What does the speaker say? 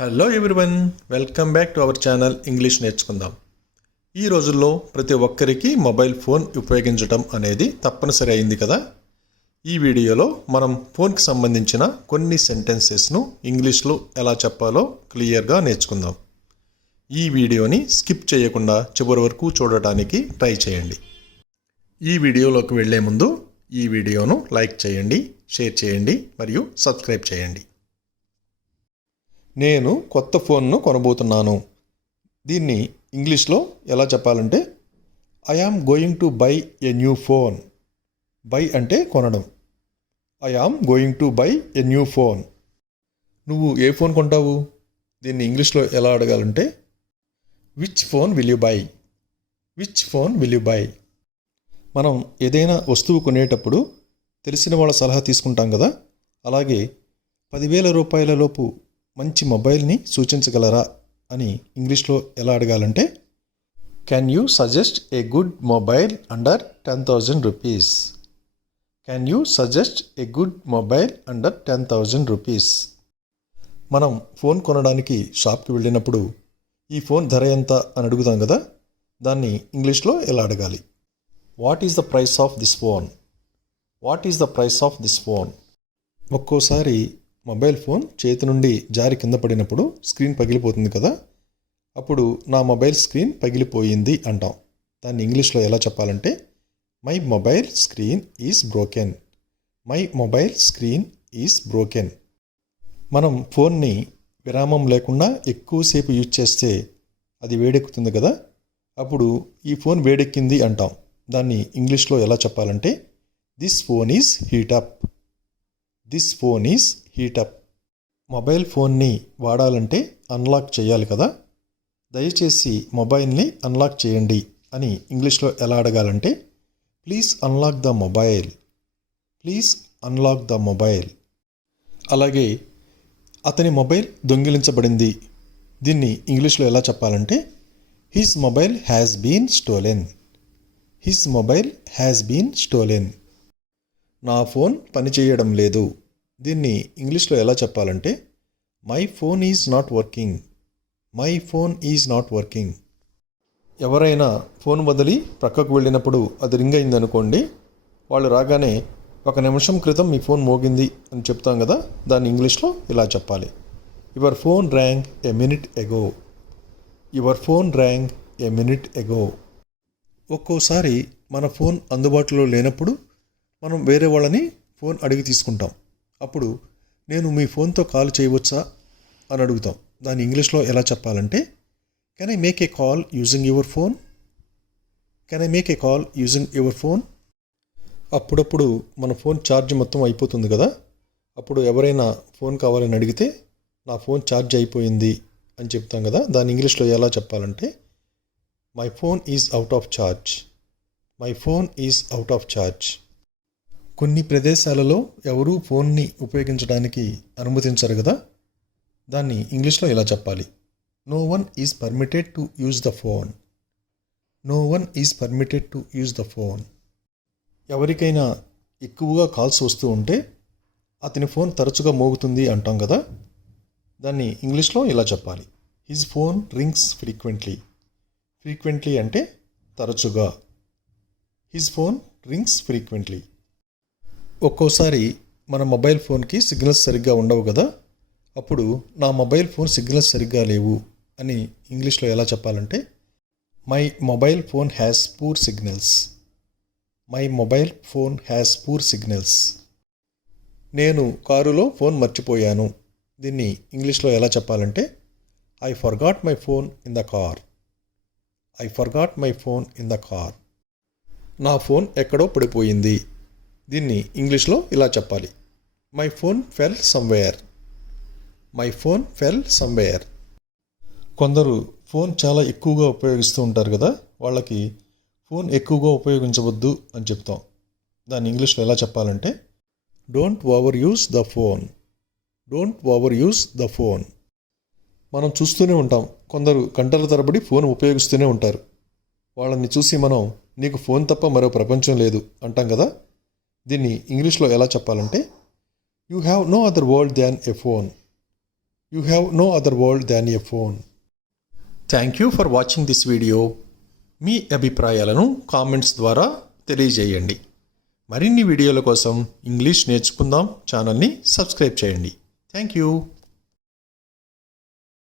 Hello everyone, welcome back to our channel English నేర్చుకుందాం. ఈ రోజుల్లో ప్రతి ఒక్కరికి మొబైల్ ఫోన్ ఉపయోగించడం అనేది తప్పనిసరి అయింది కదా. ఈ వీడియోలో మనం ఫోన్కి సంబంధించిన కొన్ని సెంటెన్సెస్ను ఇంగ్లీష్లో ఎలా చెప్పాలో క్లియర్గా నేర్చుకుందాం. ఈ వీడియోని స్కిప్ చేయకుండా చివరి వరకు చూడటానికి ట్రై చేయండి. ఈ వీడియోలోకి వెళ్లే ముందు ఈ వీడియోను లైక్ చేయండి, షేర్ చేయండి మరియు సబ్స్క్రైబ్ చేయండి. నేను కొత్త ఫోన్ను కొనబోతున్నాను. దీన్ని ఇంగ్లీష్లో ఎలా చెప్పాలంటే I am going to buy a new phone. By అంటే కొనడం. I am going to buy a new phone. నువ్వు ఏ ఫోన్ కొంటావు? దీన్ని ఇంగ్లీష్లో ఎలా అడగాలంటే which phone will you by? Which phone will you by? మనం ఏదైనా వస్తువు కొనేటప్పుడు తెలిసిన వాళ్ళ సలహా తీసుకుంటాం కదా. అలాగే 10,000 రూపాయల లోపు మంచి మొబైల్ని సూచించగలరా అని ఇంగ్లీష్లో ఎలా అడగాలంటే can you suggest a good mobile under 10,000 rupees? Can you suggest a good mobile under 10,000 rupees? మనం ఫోన్ కొనడానికి షాప్కి వెళ్ళినప్పుడు ఈ ఫోన్ ధర ఎంత అని అడుగుతాం కదా. దాన్ని ఇంగ్లీష్లో ఎలా అడగాలి? What is the price of this phone? What is the price of this phone? ఒక్కోసారి మొబైల్ ఫోన్ చేతి నుండి జారి కింద పడినప్పుడు స్క్రీన్ పగిలిపోతుంది కదా. అప్పుడు నా మొబైల్ స్క్రీన్ పగిలిపోయింది అంటాం. దాన్ని ఇంగ్లీష్లో ఎలా చెప్పాలంటే my mobile screen is broken. My mobile screen is broken. మనం ఫోన్ని విరామం లేకుండా ఎక్కువసేపు యూజ్ చేస్తే అది వేడెక్కుతుంది కదా. అప్పుడు ఈ ఫోన్ వేడెక్కింది అంటాం. దాన్ని ఇంగ్లీష్లో ఎలా చెప్పాలంటే this phone is heat up. This phone is heat up. Mobile ఫోన్ని వాడాలంటే అన్లాక్ చేయాలి కదా. దయచేసి మొబైల్ని అన్లాక్ చేయండి అని ఇంగ్లీష్లో ఎలా అడగాలంటే please unlock the mobile. Please unlock the mobile. అలాగే అతని మొబైల్ దొంగిలించబడింది. దీన్ని ఇంగ్లీష్లో ఎలా చెప్పాలంటే his mobile has been stolen. His mobile has been stolen. నా ఫోన్ పనిచేయడం లేదు. దీన్ని ఇంగ్లీష్లో ఎలా చెప్పాలంటే my phone is not working. My phone is not working. ఎవరైనా ఫోన్ వదిలి ప్రక్కకు వెళ్ళినప్పుడు అది రింగ్ అయిందనుకోండి, వాళ్ళు రాగానే 1 నిమిషం క్రితం మీ ఫోన్ మోగింది అని చెప్తాం కదా. దాన్ని ఇంగ్లీష్లో ఇలా చెప్పాలి your phone rang a minute ago. Your phone rang a minute ago. ఒక్కోసారి మన ఫోన్ అందుబాటులో లేనప్పుడు మనం వేరే వాళ్ళని ఫోన్ అడిగి తీసుకుంటాం. అప్పుడు నేను మీ ఫోన్తో కాల్ చేయవచ్చా అని అడుగుతాం. దాన్ని ఇంగ్లీష్లో ఎలా చెప్పాలంటే can I make a call using your phone? Can I make a call using your phone? అప్పుడప్పుడు మన ఫోన్ ఛార్జ్ మొత్తం అయిపోతుంది కదా. అప్పుడు ఎవరైనా ఫోన్ కావాలని అడిగితే నా ఫోన్ ఛార్జ్ అయిపోయింది అని చెప్తాం కదా. దాన్ని ఇంగ్లీష్లో ఎలా చెప్పాలంటే my phone is out of charge. My phone is out of charge. కొన్ని ప్రదేశాలలో ఎవరూ ఫోన్ని ఉపయోగించడానికి అనుమతించరు కదా. దాన్ని ఇంగ్లీష్లో ఎలా చెప్పాలి? No one is permitted to use the phone. No one is permitted to use the phone. ఎవరికైనా ఎక్కువగా కాల్స్ వస్తూ ఉంటే అతని ఫోన్ తరచుగా మోగుతుంది అంటాం కదా. దాన్ని ఇంగ్లీష్లో ఎలా చెప్పాలి? His phone rings frequently. Frequently అంటే తరచుగా. His phone rings frequently. ఒక్కోసారి మన మొబైల్ ఫోన్కి సిగ్నల్స్ సరిగ్గా ఉండవు కదా. అప్పుడు నా మొబైల్ ఫోన్ సిగ్నల్స్ సరిగ్గా లేవు అని ఇంగ్లీష్లో ఎలా చెప్పాలంటే my mobile phone has poor signals. My mobile phone has poor signals. నేను కారులో ఫోన్ మర్చిపోయాను. దీన్ని ఇంగ్లీష్లో ఎలా చెప్పాలంటే I forgot my phone in the car. I forgot my phone in the car. నా ఫోన్ ఎక్కడో పడిపోయింది. దీన్ని ఇంగ్లీష్లో ఇలా చెప్పాలి my phone fell somewhere. My phone fell somewhere. కొందరు ఫోన్ చాలా ఎక్కువగా ఉపయోగిస్తూ ఉంటారు కదా. వాళ్ళకి ఫోన్ ఎక్కువగా ఉపయోగించవద్దు అని చెప్తాం. దాన్ని ఇంగ్లీష్లో ఎలా చెప్పాలంటే don't over use the phone. Don't over use the phone. మనం చూస్తూనే ఉంటాం, కొందరు గంటల తరబడి ఫోన్ ఉపయోగిస్తూనే ఉంటారు. వాళ్ళని చూసి మనం నీకు ఫోన్ తప్ప మరో ప్రపంచం లేదు అంటాం కదా. దీన్ని ఇంగ్లీష్లో ఎలా చెప్పాలంటే you have no other world than a phone. You have no other world than a phone. Thank you for watching this video. మీ అభిప్రాయాలను కామెంట్స్ ద్వారా తెలియజేయండి. మరిన్ని వీడియోల కోసం ఇంగ్లీష్ నేర్చుకుందాం ఛానల్ని సబ్స్క్రైబ్ చేయండి. Thank you.